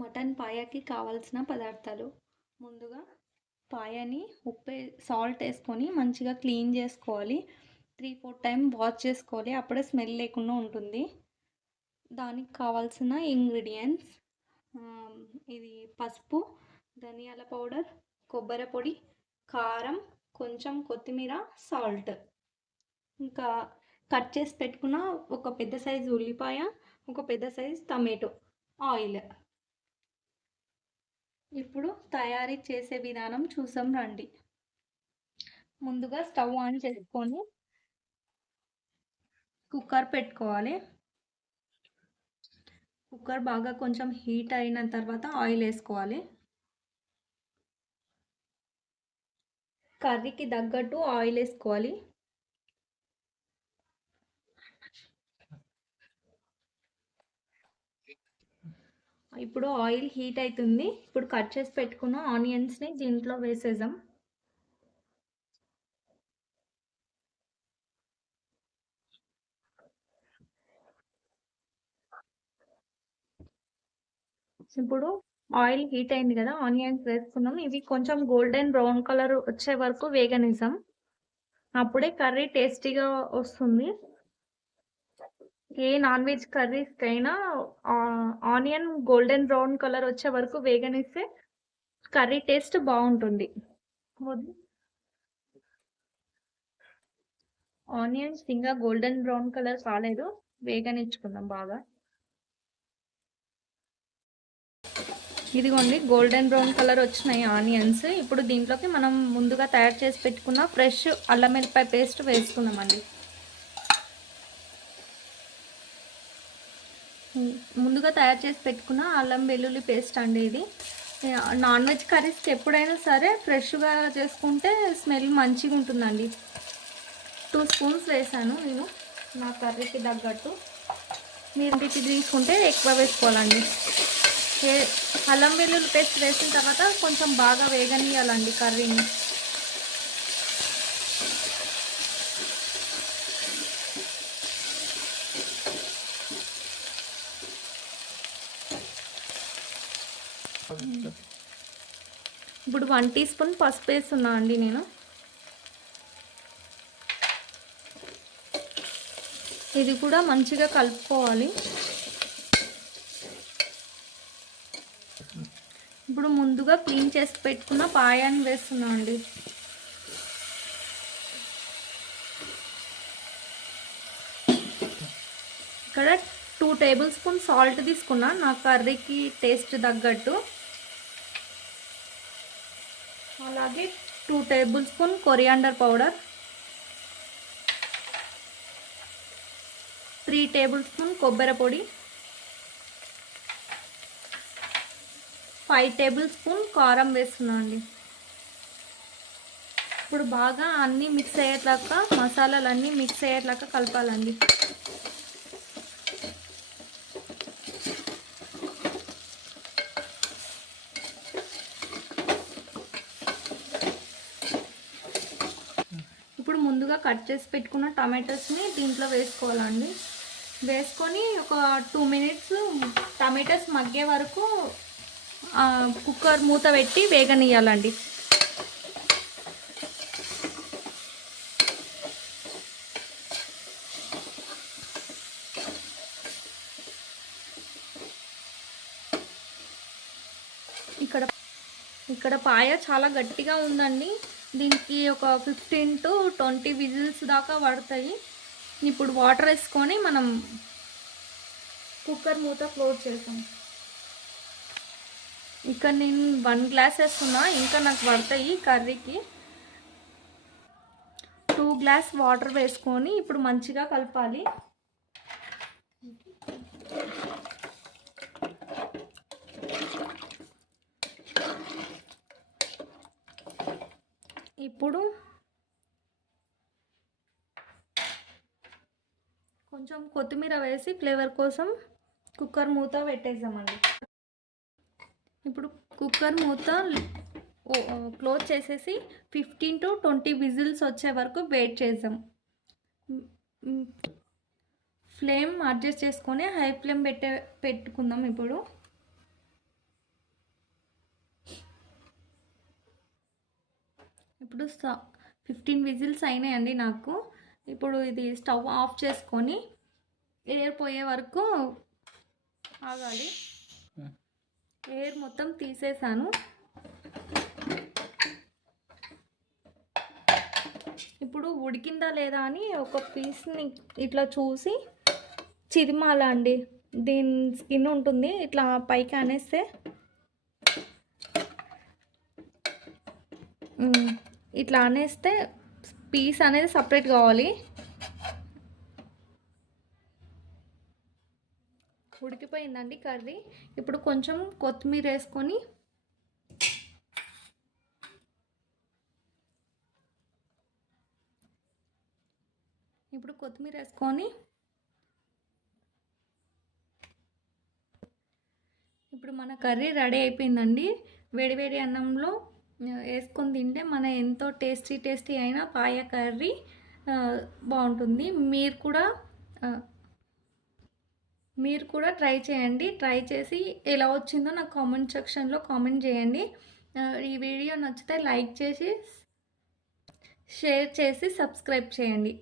Mutton పాయకి కావాల్సిన పదార్థాలు. ముందుగా పాయని ఉప్పు సాల్ట్ వేసుకొని మంచిగా క్లీన్ చేసుకోవాలి. త్రీ ఫోర్ టైం వాష్ చేసుకోవాలి. అప్పుడే స్మెల్ లేకుండా ఉంటుంది. దానికి కావాల్సిన ఇంగ్రీడియంట్స్ ఇది పసుపు ధనియాల పౌడర్ కొబ్బరి పొడి కారం కొంచెం కొత్తిమీర సాల్ట్. ఇంకా కట్ చేసి పెట్టుకున్న ఒక పెద్ద సైజు ఉల్లిపాయ ఒక పెద్ద సైజు టమాటో ఆయిల్. ఇప్పుడు తయారీ చేసే విధానం చూసాం రండి. ముందుగా స్టవ్ ఆన్ చేసుకొని కుక్కర్ పెట్టుకోవాలి. కుక్కర్ బాగా కొంచెం హీట్ అయిన తర్వాత ఆయిల్ వేసుకోవాలి. కర్రీకి తగ్గట్టు ఆయిల్ వేసుకోవాలి. ఇప్పుడు ఆయిల్ హీట్ అవుతుంది ఇప్పుడు కట్ చేసి పెట్టుకున్న ఆనియన్స్ని దీంట్లో వేసేద్దాం. ఇప్పుడు ఆయిల్ హీట్ అయింది కదా ఆనియన్స్ వేసుకున్నాం. ఇవి కొంచెం గోల్డెన్ బ్రౌన్ కలర్ వచ్చే వరకు వేగనిస్తాం అప్పుడే కర్రీ టేస్టీగా వస్తుంది. ఏ నాన్ వెజ్ కర్రీస్కైనా ఆనియన్ గోల్డెన్ బ్రౌన్ కలర్ వచ్చే వరకు వేగనిస్తే కర్రీ టేస్ట్ బాగుంటుంది. ఆనియన్స్ ఇంకా గోల్డెన్ బ్రౌన్ కలర్ కాలేదు వేగనిచ్చుకుందాం బాగా. ఇదిగోండి గోల్డెన్ బ్రౌన్ కలర్ వచ్చినాయి ఆనియన్స్. ఇప్పుడు దీంట్లోకి మనం ముందుగా తయారు చేసి పెట్టుకున్న ఫ్రెష్ అల్లం మిరపకాయ పేస్ట్ వేసుకుందామండి. ముందుగా తయారు చేసి పెట్టుకున్న అల్లం వెల్లుల్లి పేస్ట్ అండి ఇది. నాన్ వెజ్ కర్రీస్కి ఎప్పుడైనా సరే ఫ్రెష్గా చేసుకుంటే స్మెల్ మంచిగా ఉంటుందండి. టూ స్పూన్స్ వేసాను నేను. నా కర్రీకి తగ్గట్టు. మీరు ఇంటికి తీసుకుంటే ఎక్కువ వేసుకోవాలండి. అల్లం వెల్లుల్లి పేస్ట్ వేసిన తర్వాత కొంచెం బాగా వేగనీయాలండి కర్రీని. ఇప్పుడు వన్ టీ స్పూన్ పసుపు వేస్తున్నా అండి నేను. ఇది కూడా మంచిగా కలుపుకోవాలి. ఇప్పుడు ముందుగా క్లీన్ చేసి పెట్టుకున్న పాయాన్ని వేస్తున్నా అండి. ఇక్కడ టూ టేబుల్ స్పూన్ సాల్ట్ తీసుకున్నా. నా కర్రీకి టేస్ట్ తగ్గట్టు. అలాగే two tablespoon coriander powder three tablespoon కొబ్బరి పొడి ఫైవ్ టేబుల్ స్పూన్ కారం వేస్తున్నాను అండి ఇప్పుడు బాగా అన్నీ మిక్స్ అయ్యేట్లాగా మసాలాలు అన్నీ మిక్స్ అయ్యేట్లాగా కలపాలండి. ఇప్పుడు ముందుగా కట్ చేసి పెట్టుకున్న టమాటోస్ని దీంట్లో వేసుకోవాలండి. వేసుకొని ఒక టూ మినిట్స్ టమాటోస్ మగ్గే వరకు కుక్కర్ మూత పెట్టి వేగనియాలండి ఇక్కడ ఇక్కడ పాయ చాలా గట్టిగా ఉందండి. దీనికి ఒక ఫిఫ్టీన్ టు ట్వంటీ విజిల్స్ దాకా పడతాయి. ఇప్పుడు వాటర్ వేసుకొని మనం కుక్కర్ మూత క్లోజ్ చేస్తాం ఇక్కడ నేను వన్ గ్లాస్ వేస్తున్నా ఇంకా నాకు పడతాయి కర్రీకి. టూ గ్లాస్ వాటర్ వేసుకొని ఇప్పుడు మంచిగా కలపాలి. ఇప్పుడు కొంచెం కొత్తిమీర వేసి ఫ్లేవర్ కోసం కుక్కర్ మూత పెట్టేసామండి. ఇప్పుడు కుక్కర్ మూత క్లోజ్ చేసేసి ఫిఫ్టీన్ టు ట్వంటీ విజిల్స్ వచ్చే వరకు వెయిట్ చేద్దాం. ఫ్లేమ్ అడ్జస్ట్ చేసుకొని హై ఫ్లేమ్ పెట్టే పెట్టుకుందాం ఇప్పుడు. ఇప్పుడు ఫిఫ్టీన్ విజిల్స్ అయినాయండి నాకు. ఇప్పుడు ఇది స్టవ్ ఆఫ్ చేసుకొని ఎయిర్ పోయే వరకు ఆగాలి. ఎయిర్ మొత్తం తీసేసాను. ఇప్పుడు ఉడికిందా లేదా అని ఒక పీస్ని ఇట్లా చూసి చిదిమాల అండి. దీని స్కిన్ ఉంటుంది ఇట్లా పైకి అనేస్తే. ఇట్లా అనేస్తే పీస్ అనేది సపరేట్ కావాలి. ఉడికిపోయిందండి కర్రీ. ఇప్పుడు కొంచెం కొత్తిమీర వేసుకొని ఇప్పుడు కొత్తిమీర వేసుకొని ఇప్పుడు మన కర్రీ రెడీ అయిపోయిందండి. వేడివేడి అన్నంలో వేసుకొని తింటే మన ఎంతో టేస్టీ టేస్టీ అయిన పాయ కర్రీ బాగుంటుంది. మీరు కూడా మీరు కూడా ట్రై చేయండి. ట్రై చేసి ఎలా వచ్చిందో నాకు కామెంట్ సెక్షన్లో కామెంట్ చేయండి. ఈ వీడియో నచ్చితే లైక్ చేసి షేర్ చేసి సబ్స్క్రైబ్ చేయండి.